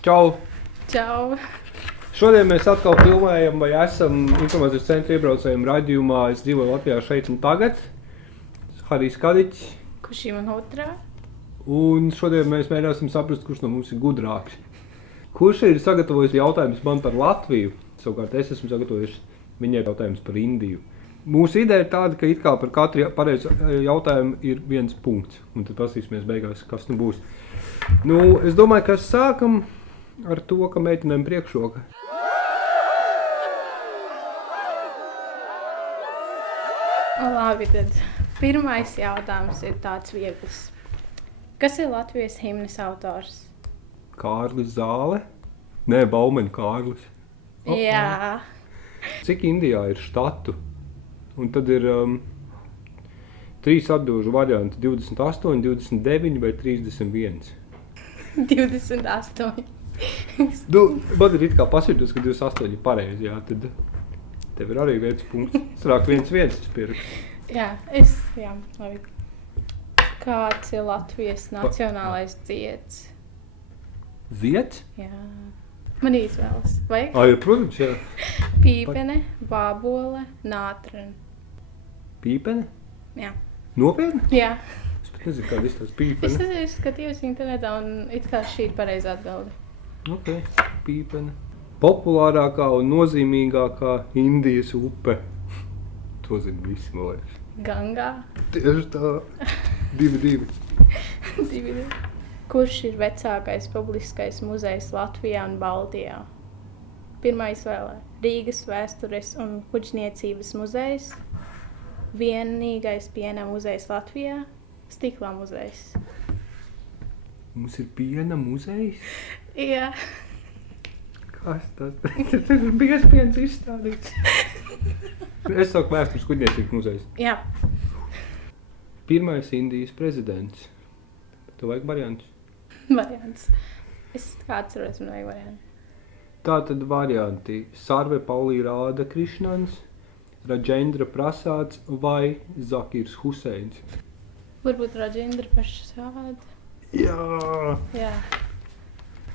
Čau! Čau! Šodien mēs atkal filmējam, vai esam informācijas centra iebraucējiem raidījumā. Es dzīvoju Latvijā šeit un tagad. Harijs Kadiķis. Kurš ir man otrā? Un šodien mēs mēģināsim saprast, kurš no mums ir gudrāks. Kurš ir sagatavojis jautājumus man par Latviju? Savukārt es esmu sagatavojis viņai jautājumus par Indiju. Mūsu ideja ir tāda, ka it kā par katru pareizu jautājumu ir viens punkts. Un tad pasīsimies beigās, kas nu būs. Es domāju, ka sākam ar to, ka meitenēm priekšroka. Labi, tad pirmais jautājums ir tāds viegls. Kas ir Latvijas himnas autors? Kārlis Zāle? Nē, Baumeņa Kārlis. Jā. Cik Indijā ir štatu? Un tad ir 3 atbilžu varianti – 28, 29 vai 31. 28. Man ir it kā pasītos, ka 28 ir pareizi, jā, tad tev ir arī viens punkts. Sarāk 1-1, es pierakstu. Jā, labi. Kāds ir Latvijas nacionālais dzieds? Zieds? Jā. Man izvēlas, vai? Jā, protams, jā. Pīpene, bābole, nātrene. Pīpene? Jā. Nopietni? Jā. Es pat nezinu, kāda izstāst pīpene. Es skatījos internetā un it kā šī ir pareizā atbilde. Ok, pīpene. Populārākā un nozīmīgākā Indijas upe. To zina visi, man liekas. Gangā. Tieši tā. 2-2. 2. Kurš ir vecākais publiskais muzejs Latvijā un Baltijā? Pirmā izvēle – Rīgas vēstures un kuģniecības muzejs, vienīgais piena muzejs Latvijā, Stiklā muzejs. Mums ir piena muzejs? Jā. Kas tas? Tas ir biespiens izstādīts. Es saku vēstures kuģniecības muzejs. Jā. Pirmais Indijas prezidents. Tev vajag variantus? Variants. Es kā atceros, man vajag varianti. Tātad varianti – Sarvepalli Rāda Krišnans, Raģendra Prasāds vai Zakirs Huseins. Varbūt Raģendra Prasāda. Jā! Jā.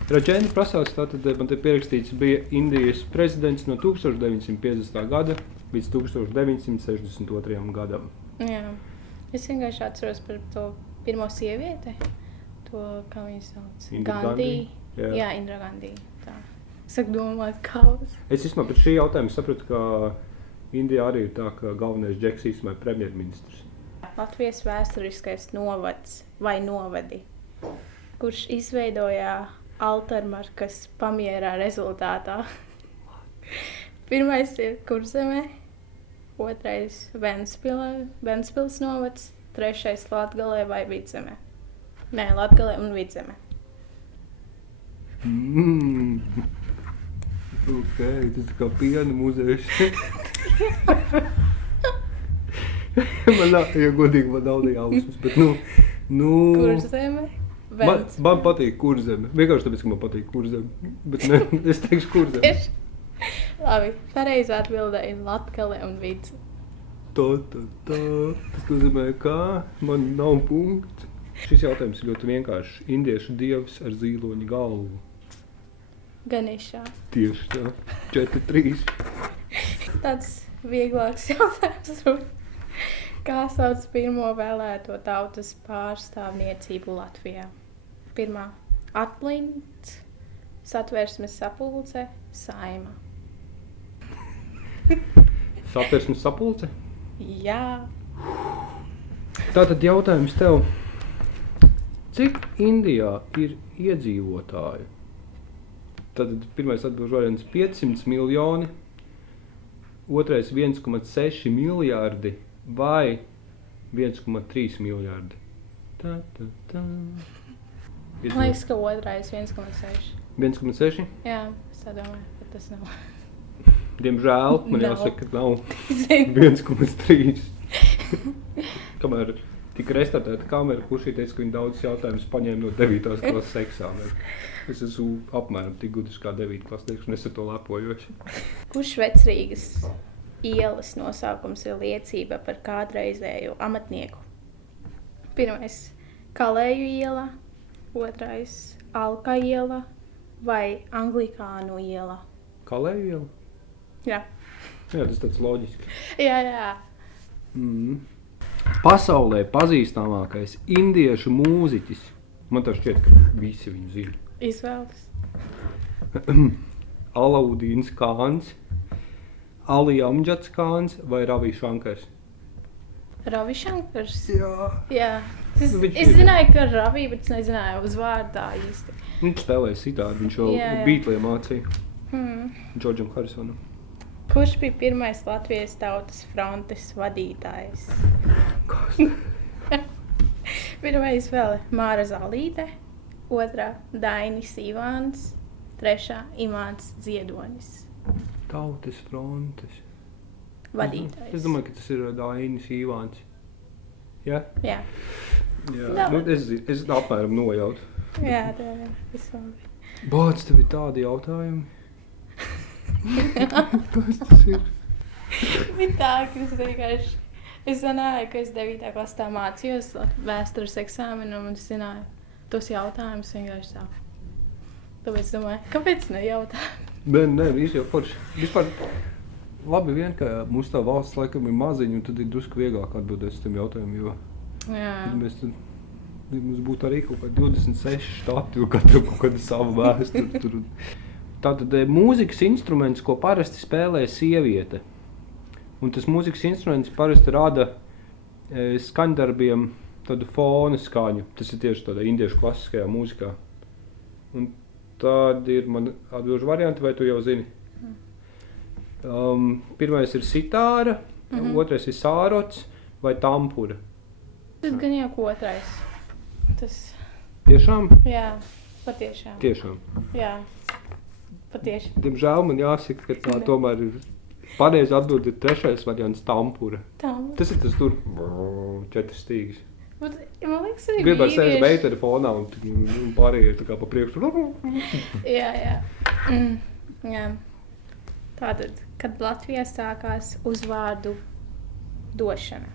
Raģendra Prasāds, tātad man te pierakstīts, bija Indijas prezidents no 1950. gada līdz 1962. gadam. Jā. Es vienkārši atceros par to pirmo sievieti. To, kā viņi sauc? Gandhi. Jā, Indira Gandhi. Tā. Saka domāt, kaus. Es vismaz pēc šī jautājuma sapratu, ka Indijā arī ir tā, ka galvenais džeks īstenībā ir premjerministrs. Latvijas vēsturiskais novads vai novadi, kurš izveidojā Altarmarkas pamierā rezultātā. Pirmais ir Kurzeme, otrais Ventspils novads, trešais Latgalē vai Vidzeme. Nē, Latgalē un Vidzeme. Ok, tas ir kā piena muzejs. Ja godīgi, man nav nejausmas, bet Kurzeme, Ventspils. Man patīk Kurzeme. Vienkārši tāpēc, ka man patīk Kurzeme. Bet ne, es teikšu Kurzeme. Labi, pareizā atbildē ir Latgale un Vidzeme. Tas nozīmē, kā man nav punkts. Šis jautājums ir ļoti vienkāršs. Indiešu dievs ar zīloņa galvu. Ganešā. Tieši tā. 4-3. Tāds vieglāks jautājums. Kā sauc pirmo vēlēto tautas pārstāvniecību Latvijā? Pirmā – Atlints, Satversmes sapulce, Saima. Satversmes sapulce? Jā. Tātad jautājums tev. Cik Indijā ir iedzīvotāju? Tātad pirmais atbilžu variants 500 miljoni, otrais 1,6 miljārdi vai 1,3 miljārdi. Man liekas, ka otrais 1,6. 1,6? Jā, es tā domāju, ka tas nav. Diemžēl, man Nav. jāsaka, ka nav 1,3. Kamēr tika restartēta kamera, kurš teica, ka viņi daudz jautājumus paņēma no 9. klases eksāmena. Es esmu apmēram tik gudrs kā 9. klases, un es ar to lepojoši. Kurš Vecrīgas ielas nosaukums ir liecība par kādreizēju amatnieku? Pirmais – Kalēju iela, otrais – Alka iela, vai Anglikānu iela? Kalēju iela? Jā. Jā, tas tāds loģiski. Jā. Pasaulē pazīstamākais indiešu mūziķis. Man tā šķiet, ka visi viņu zina. Izvēles. Alaudīns Kāns, Ali Amdžats Kāns vai Ravi Shankars? Ravi Shankars? Jā. Es zināju, ka Ravi, bet es nezināju uz vārdā īsti. Viņš spēlēja sitāru, viņš jau Beatliem mācīja. Džordžam Harrisonam. Kurš bija pirmais Latvijas tautas frontes vadītājs? Kas? Pirmā izvēle Māra Zalīte, otrā Dainis Ivāns, trešā Imants Ziedonis. Tautas frontes. Vadītājs. Es domāju, ka tas ir Dainis Ivāns. Ja? Jā. Jā. Nu, es apmēram nojautu. Jā, tā ir vislabāk. Bāc, tev ir tādi jautājumi? Kas tas ir? Bija tā, ka es vienkārši... Es zināju, ka es 9. klasē mācījos vēstures eksāmenu, un es zināju tos jautājumus vienkārši tā. Tāpēc domāju, kāpēc nejautā? Nē, visi jau forši. Vispār labi vien, ka mums tā valsts laikam ir maziņa, un tad ir drusku vieglāk atbildēt uz tiem jautājumiem, jo mums būtu arī kaut kā 26 štati, jo katram kaut kāda sava vēsture. Tātad mūzikas instruments, ko parasti spēlē sieviete. Un tas mūzikas instruments parasti rada skaņdarbiem tādu fona skaņu. Tas ir tieši tādā indiešu klasiskajā mūzikā. Un tādi ir man atbilžu varianti, vai tu jau zini? Pirmais ir sitāra, otrais ir sārots vai tampura. Tas gan jau otrais. Tas... Tiešām? Jā, patiešām. Tiešām. Jā, patiešām. Diemžēl man jāsaka, ka tā tomēr ir pareizi atbild ir trešais variants tampura. Tas ir tas tur 4 stīgas. Man liekas, arī gribētu sēst veiteri fonā un pārējie tā kā pa priekšu. Jā. Jā. Tātad, kad Latvijā sākās uzvārdu došana.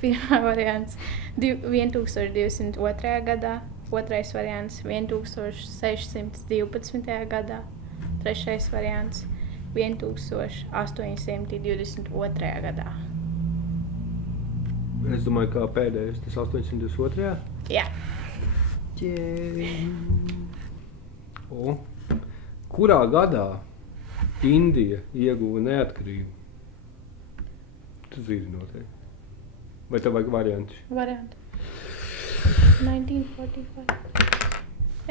Pirmā variants 1202. gadā, otrais variants 1612. gadā, trešais variants 1822. gadā. Es domāju, kā pēdējais, tas 822. Jā. Kurā gadā Indija ieguva neatkarību? Tu zini noteikti. Vai tev vajag varianti? Varianti. 1945.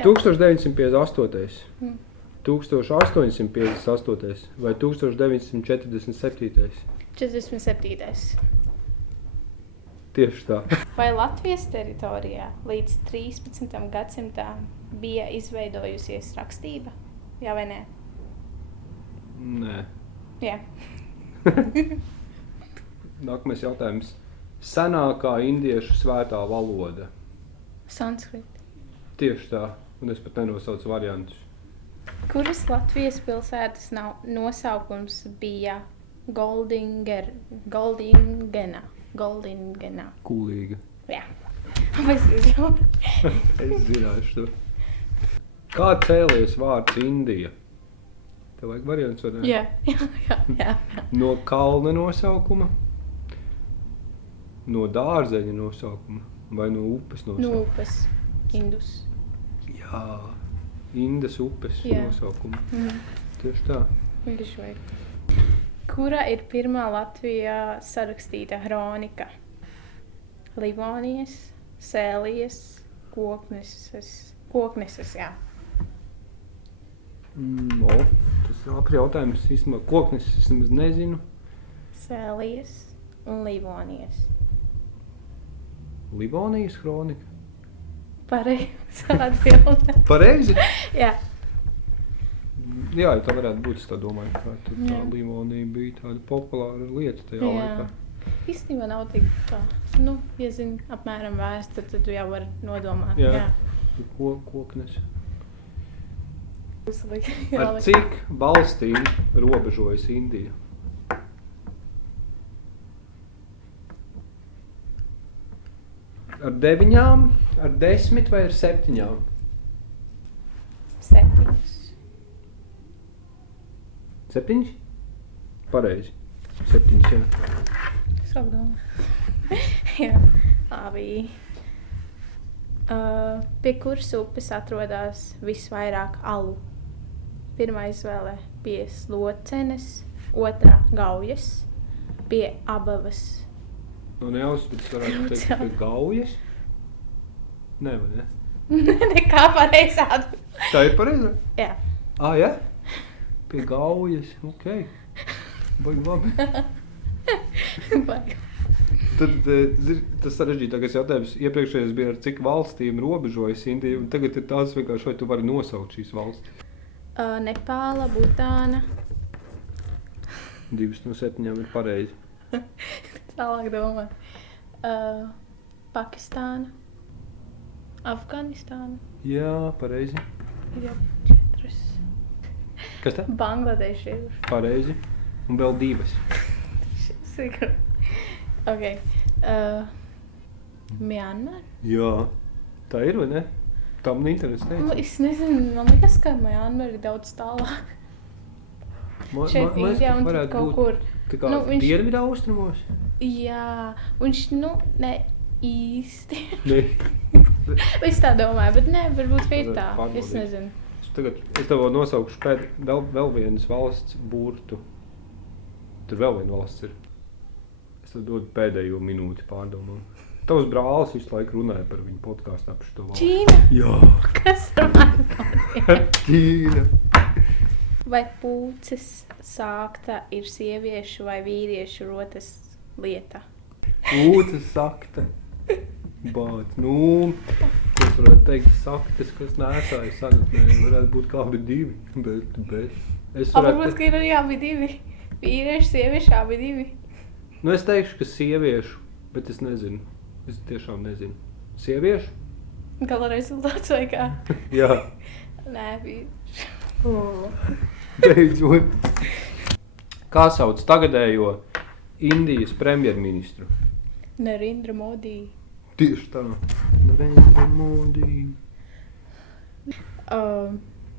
1958. 1858. vai 1947. 47. Tieši tā. Vai Latvijas teritorijā līdz 13. gadsimtam bija izveidojusies rakstība? Jā vai nē? Nē. Jā. Nākamais jautājums. Senākā indiešu svētā valoda? Sanskrit. Tieši tā. Un es pat nenosaucu variantus. Kuras Latvijas pilsētas nosaukums bija Goldingena? Kūlīga. Jā. Es zināju. Es zināšu to. Kā cēlies vārds Indija? Tev vajag variants vai ne? Jā. No kalna nosaukuma? No dārzeņa nosaukuma? Vai no upes nosaukuma? No upes. Indus. Jā. Indas upes nosaukuma. Tieši tā. Kura ir pirmā Latvijā sarakstīta kronika? Livonijas, Sēlijas, Kokneses, jā. Tas ir ātri jautājums. Īstenībā Kokneses es nemaz nezinu. Sēlijas un Livonijas. Livonijas kronika? Pareizi atbilde. Pareizi? Jā. Jā, tā varētu būt, es tā domāju, ka tā Livonija bija tāda populāra lieta tajā laikā. Īstenībā nav tik tā. Ja zini apmēram vēsturi, tad tu jau vari nodomāt. Jā. Koknes. Ar cik valstīm robežojas Indija? Ar 9, ar 10 vai ar 7? 7. 7? Pareizi. 7, jā. Savu domā. Jā, labi. Pie kuras upes atrodas visvairāk alu? Pirmā izvēle pie Slocenes, otrā Gaujas, pie Abavas. Nu, neuzspēc varētu teikt, ka pie Gaujas? Nē, vai ne? Nekā pareizā atbild. Tā ir pareiza? Jā. Jā? Pie Gaujas, okei. Baigi labi. Baigi. Tad tas sarežģītākais jautājums iepriekšējais bija ar cik valstīm robežojas Indija, un tagad ir tāds vienkārši, vai tu vari nosaukt šīs valstis? Nepāla, Butāna. 2 no 7 ir pareizi. Tālāk domā. Pakistāna. Afganistāna. Jā, pareizi. Ir jau 4. Kas tā? Bangladeša ir. Pareizi. Un vēl 2. Sigur. Ok. Myanmar? Jā. Tā ir, vai ne? Tā man interesi teica. Es nezinu, man liekas, ka Myanmar ir daudz tālāk. Šeit Indijā un tur kaut kur. Tā kā dienvidā austrumos? Jā, viņš, ne īsti. Ne. Es tā domāju, bet ne, varbūt ka ir tā. Es nezinu. Es tev nosaukšu vēl vienas valsts burtu. Tur vēl viena valsts ir. Es tev dodu pēdējo minūti pārdomām. Tavs brālis visu laiku runāja par viņu podkāstā par šo valsts. Ķīna? Jā. Kas ar mani notiek? Ķīna. Vai pūces sākta ir sieviešu vai vīriešu rotas lieta? Pūces sakta. Bāc, kas varētu teikt saktas, kas nēsāja sagatnē, varētu būt kā abi 2, bet es Varbūt, ka ir arī abi 2. Vīrieši, sievieši, abi 2. Nu, es teikšu, ka sieviešu, bet es nezinu. Es tiešām nezinu. Sieviešu? Gala rezultāts vai kā? Jā. Nē, vīrieši. Beidzot. Kā sauc tagadējo Indijas premjerministru? Narendra Modi. Tieši tā. Narendra Modi.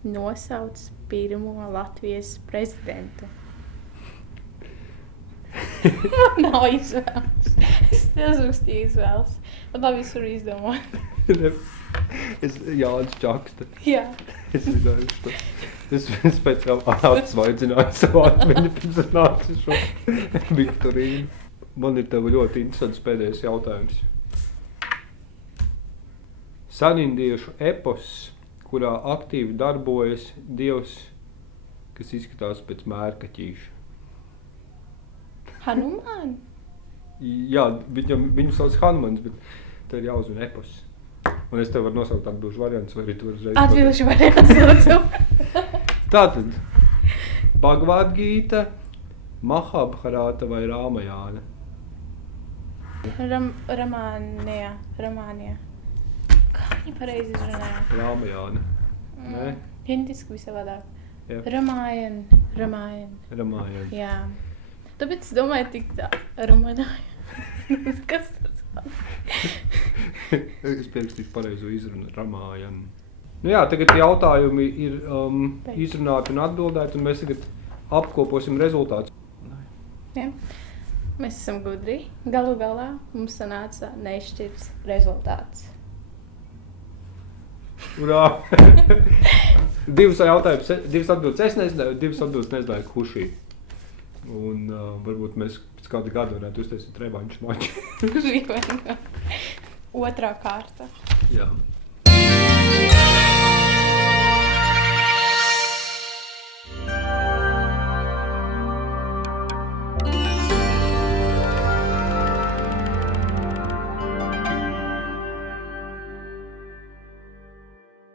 Nosauc pirmo Latvijas prezidentu. Man nav izvēles. Es neuzrakstīju izvēles. Man labi visur izdomāt. Jānis Čakste. Jā. Es zināju to. Es speciāli atsvaidzināju savu atmiņu, pēc nācu šo Viktorīnu. Man ir tev ļoti interesants pēdējais jautājums. Senindiešu epos, kurā aktīvi darbojas dievs, kas izskatās pēc mērkaķīša. Hanuman? Jā, viņu sauc Hanumans, bet te ir jāuzvina epos. Un es tev varu nosaukt atbilžu variants, vai arī tu uzreiz... Atbilžu variants, lūdzu. Tātad, Bhagavad Gīta, Mahabharata vai Rāmajāna? Ramānija. Kā viņi pareizi izrunāja? Rāmajāna. Nē? Hindiski visavādāk. Jā. Ramājan. Jā. Tāpēc es domāju tik tā, Ramājan. Kas tas? Es pierakstīšu pareizo izrunu, Ramājan. Nu jā, tagad jautājumi ir izrunāti un atbildēti, un mēs tagad apkoposim rezultātus. Jā. Mēs esam gudri. Galu galā mums sanāca nešķirts rezultāts. Urā! 2 atbildes es nezināju, 2 atbildes nezināju Kušī. Un varbūt mēs pēc kāda gada varētu uztaisīt revanšu maču. Otrā kārta. Jā.